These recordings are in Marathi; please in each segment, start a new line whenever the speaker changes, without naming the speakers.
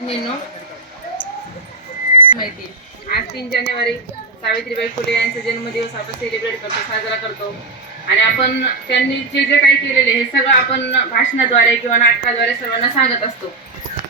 मीनो. माहिती. आज तीन जानेवारी सावित्रीबाई फुले यांचा जन्मदिवस आपण सेलिब्रेट करतो साजरा करतो. आणि आपण त्यांनी जे जे काही केलेले हे सगळं आपण भाषणाद्वारे किंवा नाटकाद्वारे सर्वांना सांगत असतो.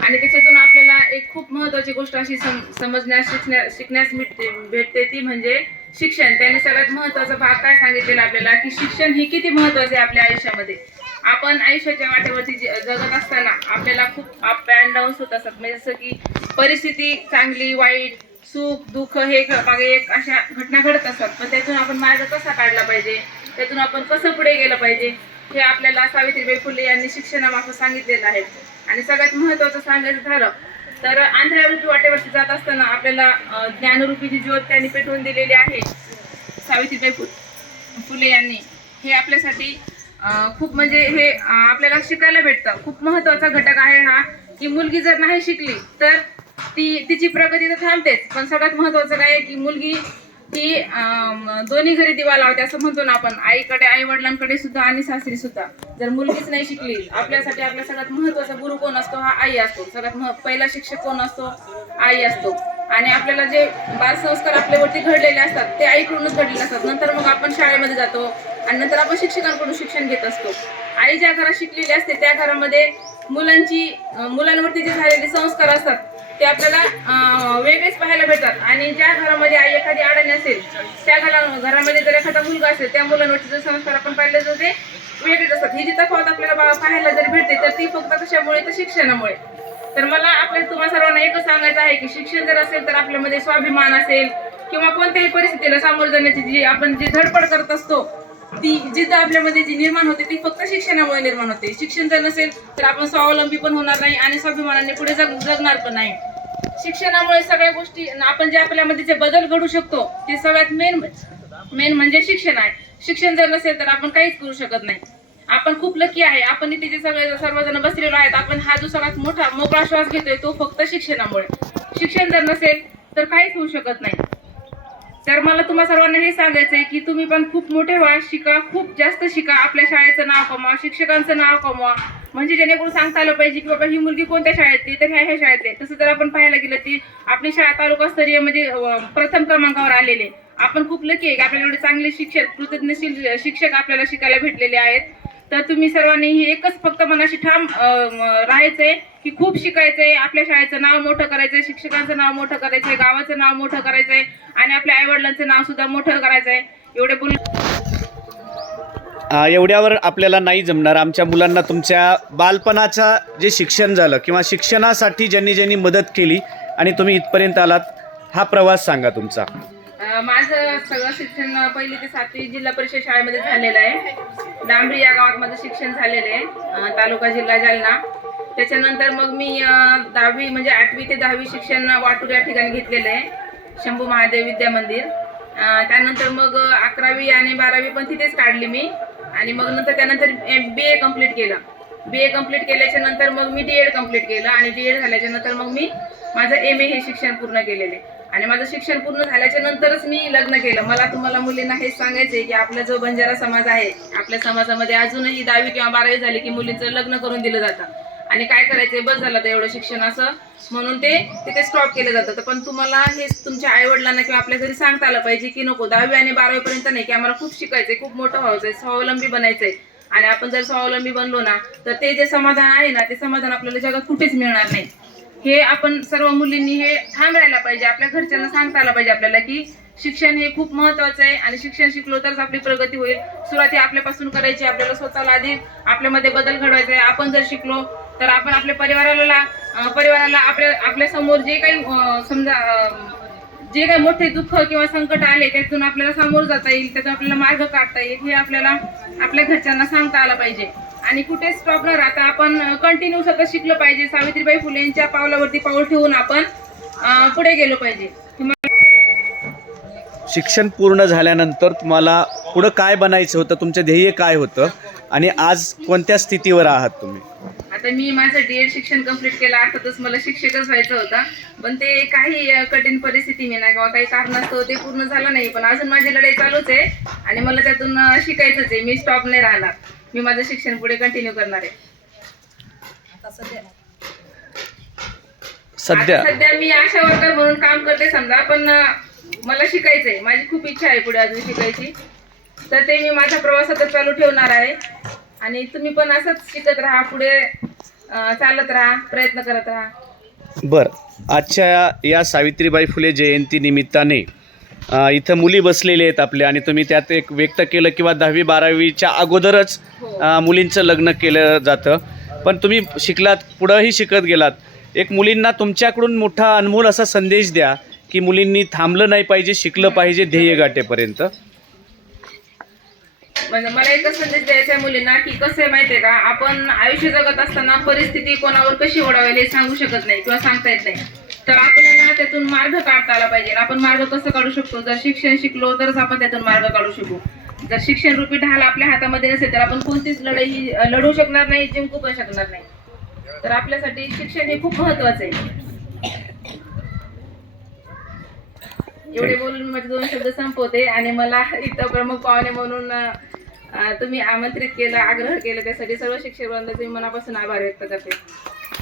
आणि त्याच्यातून आपल्याला एक खूप महत्वाची गोष्ट अशी सम समजण्यास शिकण्या शिकण्यास मिळते भेटते ती म्हणजे शिक्षण. त्यांनी सगळ्यात महत्त्वाचा भाग काय सांगितलेला आपल्याला की शिक्षण हे किती महत्त्वाचे आहे आपल्या आयुष्यामध्ये. आपण आयुष्याच्या वाटेवरती जे- जगत असताना आपल्याला खूप अप अँड डाऊन्स होत असतात. म्हणजे जसं की परिस्थिती चांगली वाईट सुख दुःख हे मागे एक अशा घटना घडत असतात. पण त्यातून आपण मार्ग कसा काढला पाहिजे? त्यातून आपण कसं पुढे गेलं पाहिजे? हे आपल्याला सावित्रीबाई फुले यांनी शिक्षणामार्फत सांगितलेलं आहे. आणि सगळ्यात महत्वाचं सांगायचं झालं तर आंध्रावृत्ती वाटेवरती जात असताना आपल्याला ज्ञानरूपी जी ज्योत त्यांनी पेटवून दिलेली आहे सावित्रीबाई फुले यांनी हे आपल्यासाठी खूप म्हणजे हे आपल्याला शिकायला भेटतं. खूप महत्त्वाचा घटक आहे हा की मुलगी जर नाही शिकली तर ती तिची प्रगती तर थांबतेच. पण सगळ्यात महत्वाचं काय आहे की मुलगी ही दोन्ही घरी दिवा लावते असं म्हणतो ना आपण. आईकडे आई वडिलांकडे सुद्धा आणि सासरी सुद्धा. जर मुलगीच नाही शिकली आपल्यासाठी आपला सगळ्यात महत्त्वाचा गुरु कोण असतो? हा आई असतो. सगळ्यात मह पहिला शिक्षक कोण असतो? आई असतो. आणि आपल्याला जे बालसंस्कार आपल्यावरती घडलेले असतात ते आईकडूनच घडलेले असतात. नंतर मग आपण शाळेमध्ये जातो आणि नंतर आपण शिक्षकांकडून शिक्षण घेत असतो. आई ज्या घरात शिकलेली असते त्या घरामध्ये मुलांची मुलांवरती जे झालेले संस्कार असतात ते आपल्याला वेगळेच पाहायला भेटतात. आणि ज्या घरामध्ये आई एखादी अडाणी असेल त्या घरा घरामध्ये जर एखादा मुलगा असेल त्या मुलांवरती जे संस्कार आपण पाहिले तर ते वेगळेच असतात. ही जी तफावत आपल्याला बा- पाहायला जर भेटते तर ती फक्त कशामुळे? तर शिक्षणामुळे. तर मला आपल्या तुम्हा सर्वांना एकच सांगायचं आहे की शिक्षण जर असेल तर आपल्यामध्ये स्वाभिमान असेल किंवा कोणत्याही परिस्थितीला सामोरं जाण्याची जी आपण जी धडपड करत असतो ती जिद्द आपल्यामध्ये जी निर्माण होते ती फक्त शिक्षणामुळे निर्माण होते. शिक्षण जर नसेल तर आपण स्वावलंबी पण होणार नाही आणि स्वाभिमानाने पुढे जग जगणार पण नाही. शिक्षणामुळे सगळ्या गोष्टी आपण जे आपल्यामध्ये जे बदल घडू शकतो ते सगळ्यात मेन मेन म्हणजे शिक्षण आहे. शिक्षण जर नसेल तर आपण काहीच करू शकत नाही. आपण खूप लकी आहे. आपण इथे जे सगळे सर्वजण बसलेलो आहेत आपण हा जो सगळ्यात मोठा मोकळा श्वास घेतोय तो फक्त शिक्षणामुळे. शिक्षण जर नसेल तर काहीच होऊ शकत नाही. तर मला तुम्हा सर्वांना हे सांगायचं आहे की तुम्ही पण खूप मोठे व्हा शिका खूप जास्त शिका. आपल्या शाळेचं नाव कमवा शिक्षकांचं नाव कमवा. म्हणजे जेणेकरून सांगता आलं पाहिजे की बाबा ही मुलगी कोणत्या शाळेतली तर ह्या ह्या शाळेत आहे. तसं जर आपण पाहायला गेलं ती आपली शाळा तालुकास्तरीय म्हणजे प्रथम क्रमांकावर आलेले आपण खूप लकी आहे की आपल्याला एवढे चांगले शिक्षक कृतज्ञशील शिक्षक आपल्याला शिकायला भेटलेले आहेत. तर तुम्ही सर्वांनी ही एकच फक्त मनाशी ठाम राहायचंय की खूप शिकायचंय. आपल्या शाळेचं नाव मोठं करायचंय शिक्षकांचं नाव मोठं करायचंय गावाचं नाव मोठं करायचंय आणि आपल्या आईवडिलांचं नाव सुद्धा मोठं करायचंय. एवढे बोल
एवढ्यावर आपल्याला नाही जमणार. आमच्या मुलांना तुमच्या बालपणाचं जे शिक्षण झालं किंवा शिक्षणासाठी ज्यांनी ज्यांनी मदत केली आणि तुम्ही इथपर्यंत आलात हा प्रवास सांगा तुमचा.
माझं सगळं शिक्षण पहिली ते सातवी जिल्हा परिषद शाळेमध्ये झालेलं आहे. डांबरी या गावात माझं शिक्षण झालेलं आहे तालुका जिल्हा जालना. त्याच्यानंतर मग मी दहावी म्हणजे आठवी ते दहावी शिक्षण वाटूर या ठिकाणी घेतलेलं आहे शंभू महादेव विद्या मंदिर. त्यानंतर मग अकरावी आणि बारावी पण तिथेच काढली मी. आणि मग नंतर त्यानंतर बी ए कंप्लीट केलं. बी ए कंप्लीट केल्याच्यानंतर मग मी डी एड कंप्लीट केलं. आणि डी एड झाल्याच्यानंतर मग मी माझं एम ए हे शिक्षण पूर्ण केलेलं आहे. आणि माझं शिक्षण पूर्ण झाल्याच्या नंतरच मी लग्न केलं. मला तुम्हाला मुलींना हेच सांगायचंय की आपला जो बंजारा समाज आहे आपल्या समाजामध्ये अजूनही दहावी किंवा बारावी झाली की मुलींचं लग्न करून दिलं जातं. आणि काय करायचंय? बस झालं तर एवढं शिक्षण असं. म्हणून ते तिथे स्टॉप केलं जातं. तर पण तुम्हाला हे तुमच्या आईवडिलांना किंवा आपल्या घरी सांगता आलं पाहिजे की नको दहावी आणि बारावी पर्यंत नाही की आम्हाला खूप शिकायचंय खूप मोठं व्हायचंय स्वावलंबी बनायचंय. आणि आपण जर स्वावलंबी बनलो ना तर ते जे समाधान आहे ना ते समाधान आपल्याला जगात कुठेच मिळणार नाही. हे आपण सर्व मुलींनी हे थांबायला पाहिजे. आपल्या घरच्यांना सांगता आलं पाहिजे आपल्याला की शिक्षण हे खूप महत्वाचं आहे आणि शिक्षण शिकलो तरच आपली प्रगती होईल. सुरुवात ही आपल्यापासून करायची आपल्याला स्वतःला आधी आपल्यामध्ये बदल घडवायचा आहे. आपण जर शिकलो तर आपण आपल्या परिवाराला परिवाराला आपल्या आपल्यासमोर जे काही समजा जे काही मोठे दुःख किंवा संकट आले त्यातून आपल्याला सामोर जाता येईल त्यातून आपल्याला मार्ग काढता येईल हे आपल्याला आपल्या घरच्यांना सांगता आलं पाहिजे. आणि कुठे स्टॉप न राहता आपण कंटिन्यू सतत शिकलं पाहिजे. सावित्रीबाई फुले यांच्या पावलावरती पाऊल ठेवून आपण पुढे गेलो पाहिजे.
शिक्षण पूर्ण झाल्यानंतर तुम्हाला पुढं काय बनायचं होतं तुमचं ध्येय काय होतं आणि आज कोणत्या स्थितीवर आहात तुम्ही?
आता मी माझं डीएड शिक्षण कंप्लीट केलं अर्थातच मला शिक्षकच व्हायचं होतं. पण ते काही कठीण परिस्थिती मी नाही किंवा काही कारणास्तव ते पूर्ण झालं नाही. पण अजून माझी लढाई चालूच आहे आणि मला त्यातून शिकायचंच आहे. मी स्टॉप नाही राहणार. मी माझं शिक्षण पुढे कंटिन्यू करणार आहे.
सध्या
आता सध्या मी आशा वर्कर म्हणून काम करते समजा पण अं, मला शिकायचंय. माझी खूप इच्छा आहे पुढे अजून शिकायची. तर ते मी माझ्या प्रवासातच चालू ठेवणार आहे. आणि तुम्ही पण असंच शिकत राहा पुढे अं, चालत राहा प्रयत्न करत राहा.
बरं. आजच्या या सावित्रीबाई फुले जयंती निमित्ताने इथं मुली बसलेल्या आहेत आपल्या आणि तुम्ही त्यात एक व्यक्त केलं किंवा दहावी बारावीच्या अगोदरच
हो.
मुलींचं लग्न केलं जातं. पण तुम्ही शिकलात पुढंही शिकत गेलात. एक मुलींना तुमच्याकडून मोठा अनमोल असा संदेश द्या की मुलींनी थांबलं नाही पाहिजे शिकलं पाहिजे ध्येय गाठेपर्यंत.
म्हणजे मला एकच संदेश द्यायचा आहे मुलींना की कसं आहे माहितीये का? आपण आयुष्य जगत असताना परिस्थिती कोणावर कशी ओढावेल हे सांगू शकत नाही किंवा सांगता येत नाही. तर आपल्याला त्यातून मार्ग काढता आला पाहिजे. आपण मार्ग कसं काढू शकतो? जर शिक्षण शिकलो तरच आपण त्यातून मार्ग काढू शकू. जर शिक्षण रूपी ढाल आपल्या हातामध्ये नसेल तर आपण कोणतीच लढाई लढू शकणार नाही जिंकू पण शकणार नाही. तर आपल्यासाठी शिक्षण हे खूप महत्वाचं आहे. एवढे बोलून माझे दोन शब्द संपवते आणि मला इथं प्रमुख पाहुणे म्हणून तुम्ही आमंत्रित केलं आग्रह केला. त्यासाठी सर्व शिक्षक मी मनापासून आभार व्यक्त करते.